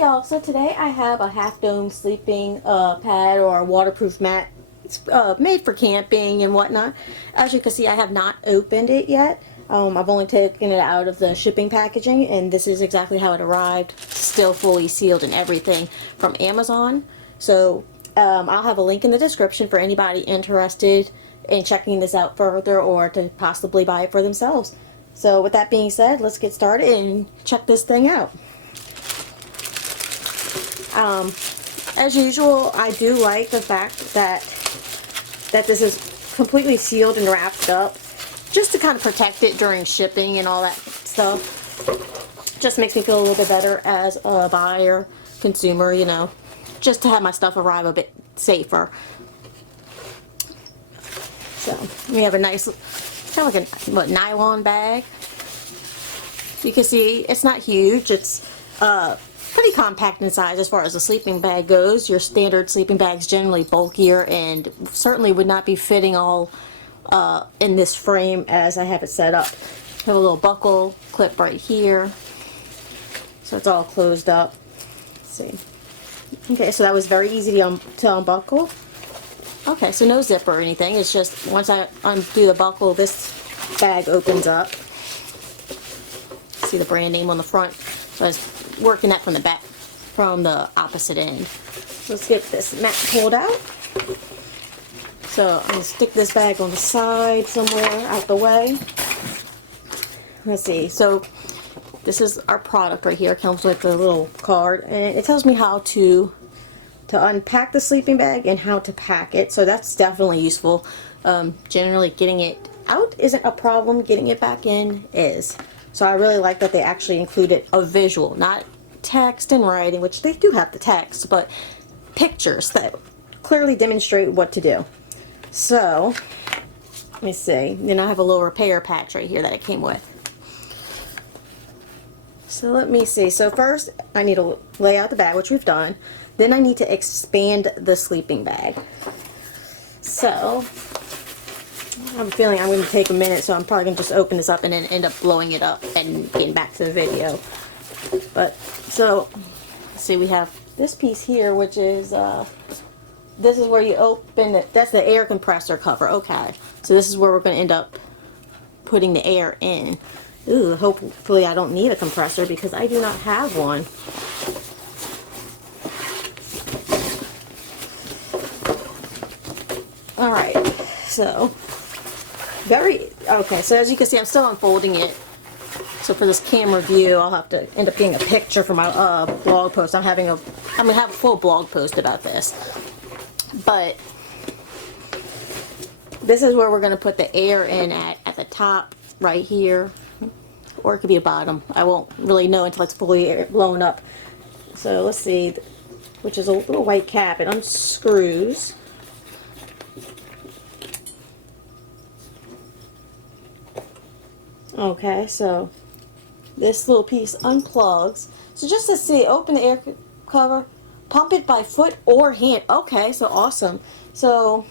Hey y'all, so today I have a half dome sleeping pad or a waterproof mat. It's made for camping and whatnot. As you can see, I have not opened it yet. I've only taken it out of the shipping packaging, and this is exactly how it arrived, still fully sealed and everything, from Amazon. So I'll have a link in the description for anybody interested in checking this out further or to possibly buy it for themselves. So with that being said, let's get started and check this thing out. As usual, I do like the fact that this is completely sealed and wrapped up, just to kind of protect it during shipping and all that stuff. Just makes me feel a little bit better as a buyer, consumer, you know, just to have my stuff arrive a bit safer. So we have a nice, kind of like a nylon bag. You can see it's not huge. It's pretty compact in size as far as the sleeping bag goes. Your standard sleeping bag is generally bulkier and certainly would not be fitting all in this frame as I have it set up. I have a little buckle clip right here, so it's all closed up. Let's see. Okay, so that was very easy to unbuckle. Okay, so no zipper or anything. It's just once I undo the buckle, this bag opens up. See the brand name on the front. So I was working that from the back, from the opposite end. So let's get this mat pulled out. So I'm going to stick this bag on the side somewhere out the way. Let's see. So this is our product right here. It comes with a little card, and it tells me how to unpack the sleeping bag and how to pack it. So that's definitely useful. Generally getting it out isn't a problem. Getting it back in is. So I really like that they actually included a visual, not text and writing, which they do have the text, but pictures that clearly demonstrate what to do. So, let me see. Then I have a little repair patch right here that it came with. So let me see. So first, I need to lay out the bag, which we've done. Then I need to expand the sleeping bag. So, I have a feeling I'm going to take a minute, so I'm probably going to just open this up and then end up blowing it up and getting back to the video. But, so, let's see, we have this piece here, which is, this is where you open it. That's the air compressor cover. Okay. So this is where we're going to end up putting the air in. Ooh, hopefully I don't need a compressor because I do not have one. Alright, so okay, so as you can see, I'm still unfolding it. So for this camera view, I'll have to end up getting a picture for my blog post. I'm gonna have a full blog post about this. But this is where we're gonna put the air in at the top right here, or it could be a bottom. I won't really know until it's fully blown up. So let's see, which is a little white cap. It unscrews. Okay, so this little piece unplugs. So just to see, open the air cover, pump it by foot or hand. Okay, so awesome. So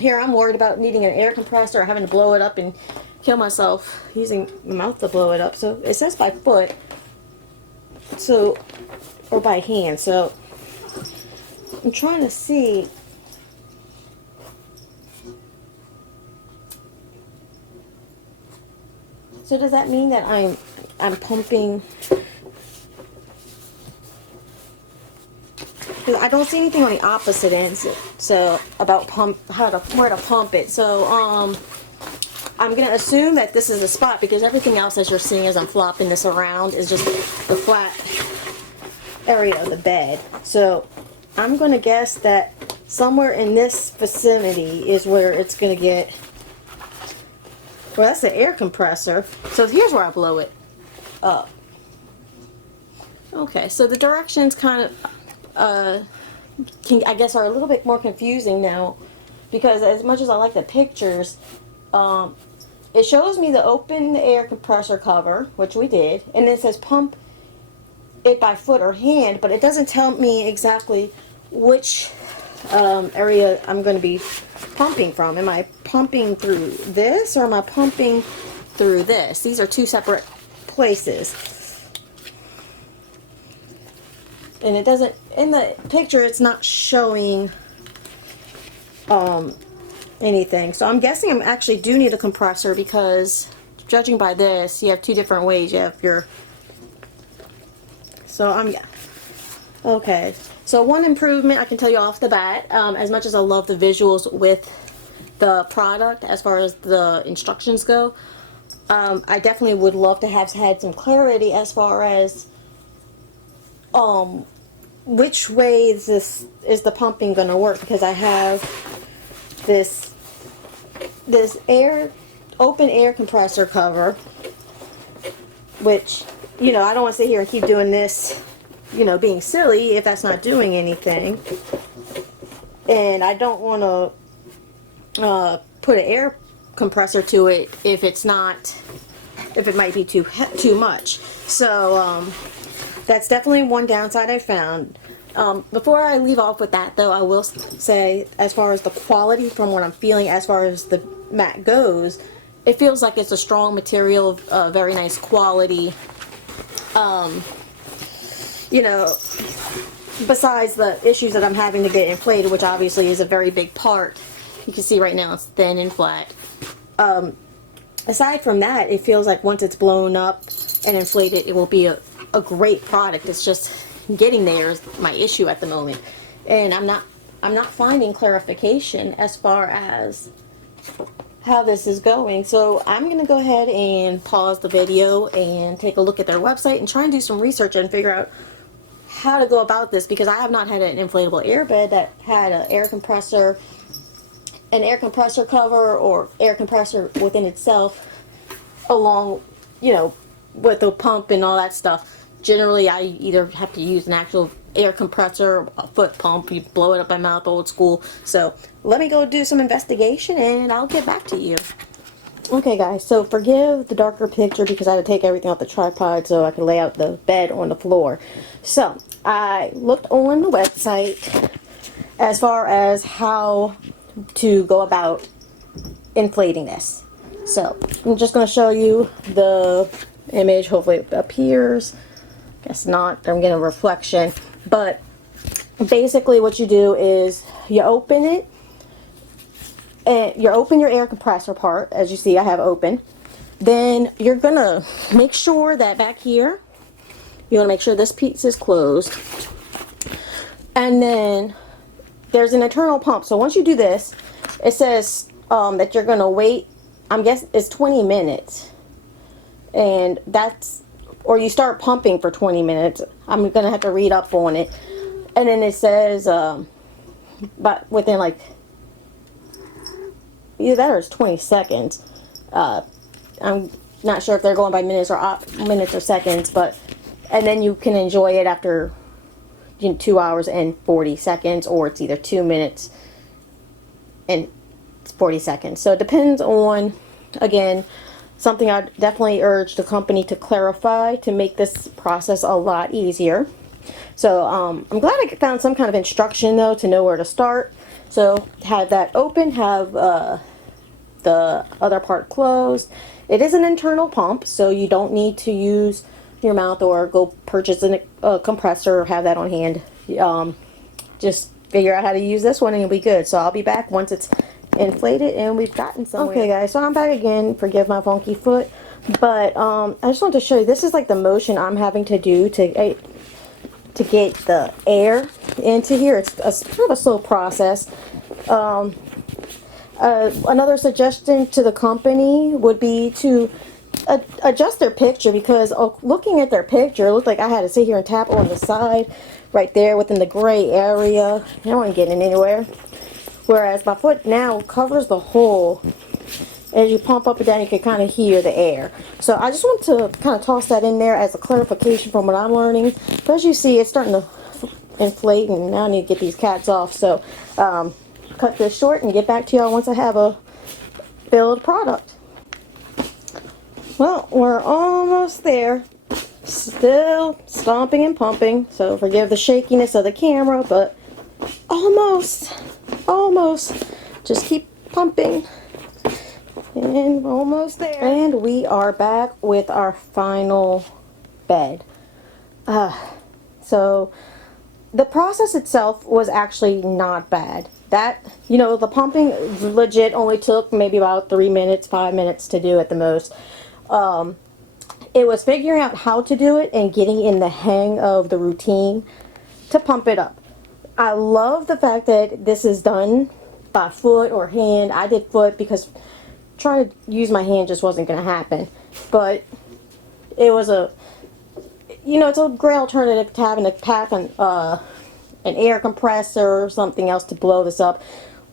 here I'm worried about needing an air compressor or having to blow it up and kill myself using my mouth to blow it up. So it says by foot, so, or by hand. So I'm trying to see. So does that mean that I'm pumping? Because I don't see anything on the opposite end. So about where to pump it. So I'm gonna assume that this is a spot because everything else, as you're seeing as I'm flopping this around, is just the flat area of the bed. So I'm gonna guess that somewhere in this vicinity is where it's gonna get. Well, that's the air compressor. So here's where I blow it up. Okay, so the directions kind of, I guess, are a little bit more confusing now, because as much as I like the pictures, it shows me the open air compressor cover, which we did, and then it says pump it by foot or hand, but it doesn't tell me exactly which area I'm going to be pumping from. Am I pumping through this or am I pumping through this? These are two separate places. and it doesn't, in the picture it's not showing anything. So I'm guessing I actually do need a compressor, because judging by this, you have two different ways. You have your, so yeah. Okay, so one improvement I can tell you off the bat, as much as I love the visuals with the product as far as the instructions go, I definitely would love to have had some clarity as far as which way is the pumping going to work, because I have this open air compressor cover, which, you know, I don't want to sit here and keep doing this, you know, being silly if that's not doing anything, and I don't want to put an air compressor to it if it might be too much. So that's definitely one downside I found. Before I leave off with that, though, I will say, as far as the quality, from what I'm feeling as far as the mat goes, it feels like it's a strong material, very nice quality. You know, besides the issues that I'm having to get inflated, which obviously is a very big part. You can see right now it's thin and flat. Aside from that, it feels like once it's blown up and inflated, it will be a great product. It's just getting there is my issue at the moment, and I'm not finding clarification as far as how this is going. So I'm going to go ahead and pause the video and take a look at their website and try and do some research and figure out how to go about this, because I have not had an inflatable airbed that had an air compressor cover or air compressor within itself, along, you know, with the pump and all that stuff. Generally, I either have to use an actual air compressor, a foot pump, you blow it up my mouth, old school. So let me go do some investigation and I'll get back to you. Okay guys, so forgive the darker picture because I had to take everything off the tripod so I could lay out the bed on the floor. So I looked on the website as far as how to go about inflating this. So I'm just going to show you the image. Hopefully it appears. Guess not. I'm getting a reflection. But basically what you do is you open it, and you open your air compressor part, as you see I have open. Then you're going to make sure that back here, you want to make sure this piece is closed. And then there's an internal pump. So once you do this, it says that you're going to wait, I'm guessing it's 20 minutes. And that's, or you start pumping for 20 minutes. I'm going to have to read up on it. And then it says, but within like, either that or it's 20 seconds. I'm not sure if they're going by minutes or seconds, but, and then you can enjoy it after 2 hours and 40 seconds, or it's either 2 minutes and 40 seconds. So it depends on, again, something I definitely urge the company to clarify to make this process a lot easier. So I'm glad I found some kind of instruction though to know where to start. So have that open, have the other part closed. It is an internal pump, so you don't need to use your mouth or go purchase a compressor or have that on hand. Just figure out how to use this one and you'll be good. So I'll be back once it's inflated and we've gotten somewhere. Okay guys, so I'm back again. Forgive my funky foot, but I just want to show you, this is like the motion I'm having to do to get the air into here. It's kind of a slow process. Another suggestion to the company would be to adjust their picture, because looking at their picture, it looked like I had to sit here and tap on the side right there within the gray area. I wasn't getting anywhere. Whereas my foot now covers the hole. As you pump up and down, you can kind of hear the air. So I just want to kind of toss that in there as a clarification from what I'm learning. But as you see, it's starting to inflate, and now I need to get these cats off. So cut this short and get back to y'all once I have a build product. Well, we're almost there. Still stomping and pumping, so forgive the shakiness of the camera, but almost. Just keep pumping. And almost there. And we are back with our final bed. So the process itself was actually not bad. That, you know, the pumping legit only took maybe about 3 minutes, 5 minutes to do at the most. It was figuring out how to do it and getting in the hang of the routine to pump it up. I love the fact that this is done by foot or hand. I did foot because trying to use my hand just wasn't going to happen. But it was a, you know, it's a great alternative to having to pack an air compressor or something else to blow this up,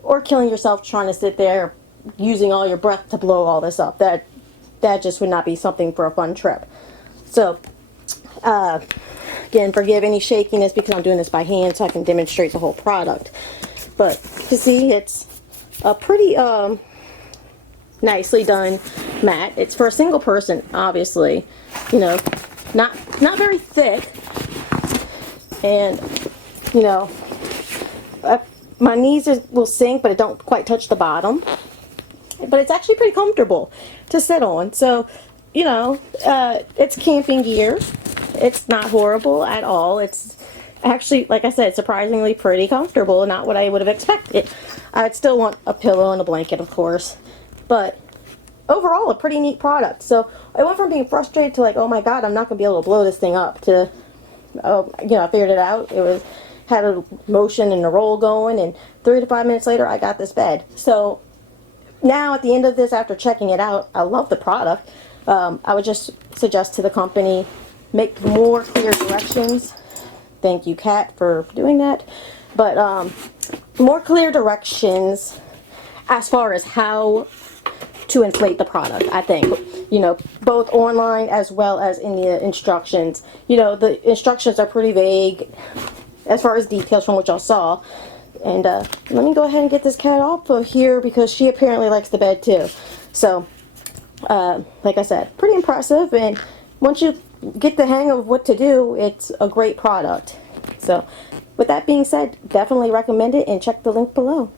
or killing yourself trying to sit there using all your breath to blow all this up. That just would not be something for a fun trip. So again, forgive any shakiness because I'm doing this by hand so I can demonstrate the whole product. But to see, it's a pretty nicely done mat. It's for a single person, obviously, you know, not very thick, and you know, my knees will sink, but it don't quite touch the bottom. But it's actually pretty comfortable to sit on. So, you know, it's camping gear. It's not horrible at all. It's actually, like I said, surprisingly pretty comfortable. Not what I would have expected. I'd still want a pillow and a blanket, of course. But overall, a pretty neat product. So I went from being frustrated to like, oh my god, I'm not going to be able to blow this thing up, to, oh, you know, I figured it out. It had a motion and a roll going, and 3 to 5 minutes later, I got this bed. So now at the end of this, after checking it out, I love the product. I would just suggest to the company, make more clear directions. Thank you, Kat, for doing that. But more clear directions as far as how to inflate the product, I think. You know, both online as well as in the instructions. You know, the instructions are pretty vague as far as details from what y'all saw. And let me go ahead and get this cat off of here because she apparently likes the bed too. So, like I said, pretty impressive. And once you get the hang of what to do, it's a great product. So, with that being said, definitely recommend it and check the link below.